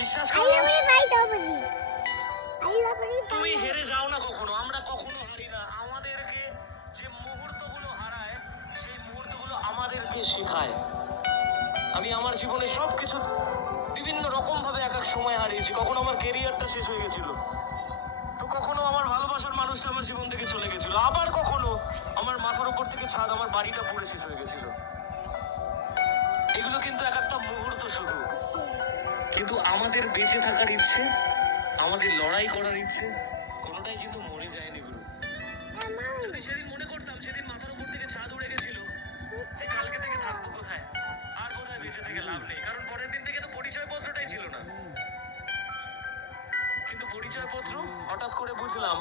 বিশ্বাস করো, তুমি হেরে যাও না কখনো, আমরা কখনো হারি না। আমাদেরকে যে মুহূর্তগুলো হারায়, সেই মুহূর্তগুলো আমাদেরকে শেখায়। আমি আমার জীবনে সবকিছু বিভিন্ন রকম ভাবে এক এক সময় হারিয়েছি। কখনো আমার কেরিয়ারটা শেষ হয়ে গেছিল, তো কখনো আমার ভালোবাসার মানুষটা আমার জীবন থেকে চলে গেছিল, আবার কখনো আমার মাথার উপর থেকে ছাদ, আমার বাড়িটা পুড়ে শেষ হয়ে গেছিল। এগুলো কিন্তু এক একটা মুহূর্ত শুধু। কিন্তু আমাদের বেঁচে থাকার ইচ্ছে, আমাদের লড়াই করার ইচ্ছে, কোনোটাই কিন্তু মরে যায়নি গুরু। যদি সেদিন মনে করতাম, সেদিন মাথার উপর থেকে ছাদ উড়ে গেছিল, যে কালকে থেকে থাকবো কোথায়, আর বোধহয় বেঁচে থেকে লাভ নেই, কারণ পরের দিন থেকে তো পরিচয়পত্রটাই ছিল না। কিন্তু পরিচয়পত্র, হঠাৎ করে বুঝলাম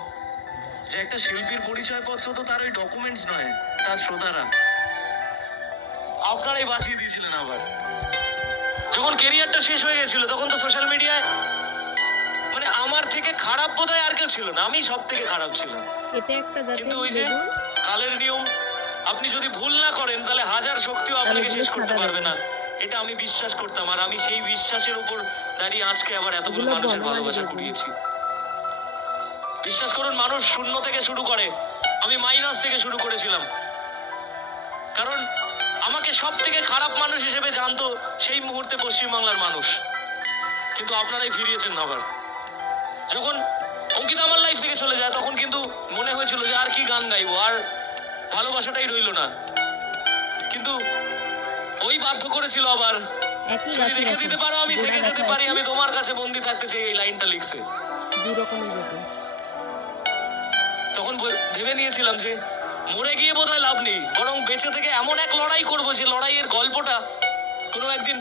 যে একটা শিল্পীর পরিচয়পত্র তো তার ওই ডকুমেন্টস নয়, তার শ্রোতারা। আপনারাই বাঁচিয়ে দিয়েছিলেন। আবার যখন কেরিয়ারটা শেষ হয়ে গেছিল, তখন তো সোশ্যাল মিডিয়ায় মানে আমার থেকে খারাপ বোধহয় আর কেউ ছিল না, আমি সব থেকে খারাপ ছিলাম। কিন্তু ওই যে কালের নিয়ম, আপনি যদি ভুল না করেন তাহলে হাজার শক্তিও আপনাকে শেষ করতে পারবে না, এটা আমি বিশ্বাস করতাম। আর আমি সেই বিশ্বাসের উপর দাঁড়িয়ে আজকে আবার এতগুলো মানুষের ভালোবাসা কুড়িয়েছি। বিশ্বাস করুন, মানুষ শূন্য থেকে শুরু করে, আমি মাইনাস থেকে শুরু করেছিলাম। কারণ আমাকে সব থেকে খারাপ মানুষ হিসেবে জানতো সেই মুহূর্তে পশ্চিমবাংলার মানুষ। কিন্তু আপনারাই ফিরিয়েছেন আবার। যখন অঙ্কিতা আমার লাইফ থেকে চলে যায়, তখন কিন্তু মনে হয়েছিল যে আর কি গান গাইবো, আর ভালোবাসাটাই রইলো না। কিন্তু ওই বাধ্য করেছিল আবার, যদি রেখে দিতে পারো আমি থেকে যেতে পারি, আমি তোমার কাছে বন্দি থাকতে চাই, এই লাইনটা লিখতে। তখন ভেবে নিয়েছিলাম যে মরে গিয়ে বোধহয় লাভ নেই, বরং বেঁচে থেকে এমন এক লড়াই করবো, যে লড়াইয়ের গল্পটা কোনো একদিন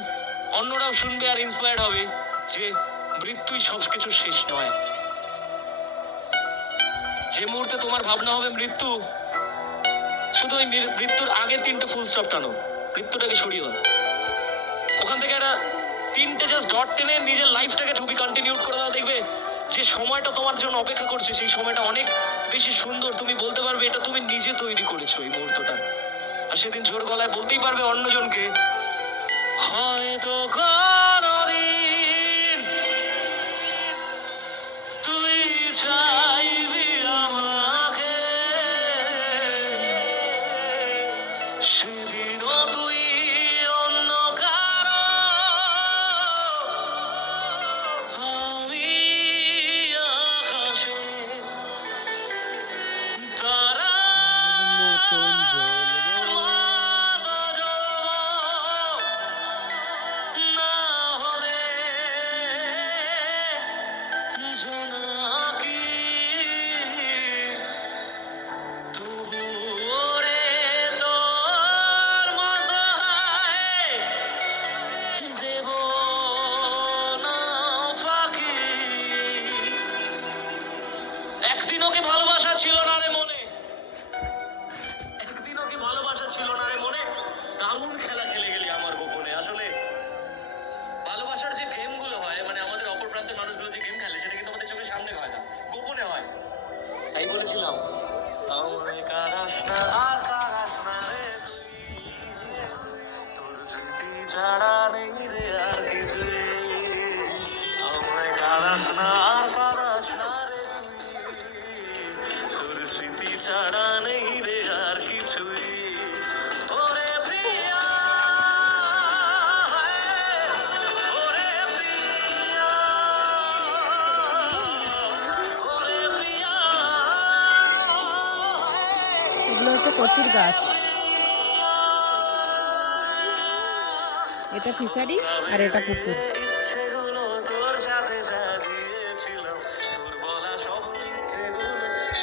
অন্যরাও শুনবে আর ইন্সপায়ার্ড হবে, যে মৃত্যুই সবকিছু শেষ নয়। যে মুহূর্তে তোমার ভাবনা হবে মৃত্যু, শুধু ওই মৃত্যুর আগে 3টে ফুল স্টপ টানো, মৃত্যুটাকে সরিয়ে দাও। ওখান থেকে একটা 3টে জাস্ট ডট টেনে নিজের লাইফটাকে টু বি কন্টিনিউড করে দাও। দেখবে যে সময়টা তোমার জন্য অপেক্ষা করছে, সেই সময়টা অনেক বেশি সুন্দর। তুমি বলতে পারবে এটা তুমি নিজে তৈরি করেছো এই মুহূর্তটা। আর সেদিন জোর গলায় বলতেই পারবে অন্যজনকে, হয়তো কোনদিন তুই চাইবি আমাকে, সেদিনও তুই অন্য কারো, আমি আকাশে তারা না হলে জোনাকি, তবু ওরে তোর মতো হায় দেব না ফাঁকি। একদিনও কি ভালোবাসা ছিল না রে মনে, একদিনও কি ভালোবাসা ছিল না রে মনে, দারুণ খেলা খেলে গেলি আমার গোপনে। আসলে ভালোবাসার যে গেম গুলো হয়, মানে আমাদের অপর প্রান্তের মানুষগুলো যে গেম খেলে, সেটা কিন্তু আমাদের চোখের সামনে হয় না, গোপনে হয়। তাই বলেছিলাম, আমায় কারাস না আর কারাস না রে তুই, তোর স্মৃতি ছাড়া নেই রে আর কিছু। আমায় কারাস না আর কারাস না রে তুই, তোর স্মৃতি ছাড়া নেই রে আর কিছুই। ওরে প্রিয়া, ওরে প্রিয়া, ওরে প্রিয়া। এগুলো হচ্ছে কচির গাছ, এটা ফিশারি আর এটা পুকুর।